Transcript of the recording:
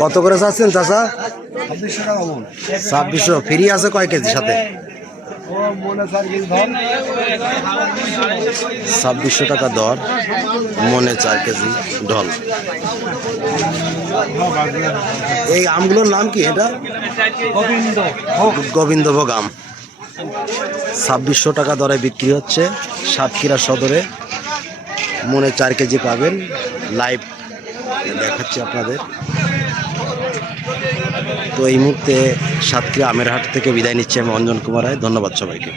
কত করে চাচ্ছেন চাচা? 2600। ফ্রি আছে কয় কেজি সাথে? 2600 টাকা দর, মনে 4 কেজি ঢল। এই আমগুলোর নাম কি? এটা গোবিন্দভোগ আম। 2600 টাকা দরে বিক্রি হচ্ছে সাতক্ষীরা সদরে। মনে 4 কেজি পাবেন। লাইভ দেখাচ্ছি আপনাদের। তো এই মুহূর্তে সাতক্ষীরা আমের হাট থেকে বিদায় নিচ্ছে আমি অঞ্জন কুমার রায়। ধন্যবাদ সবাইকে।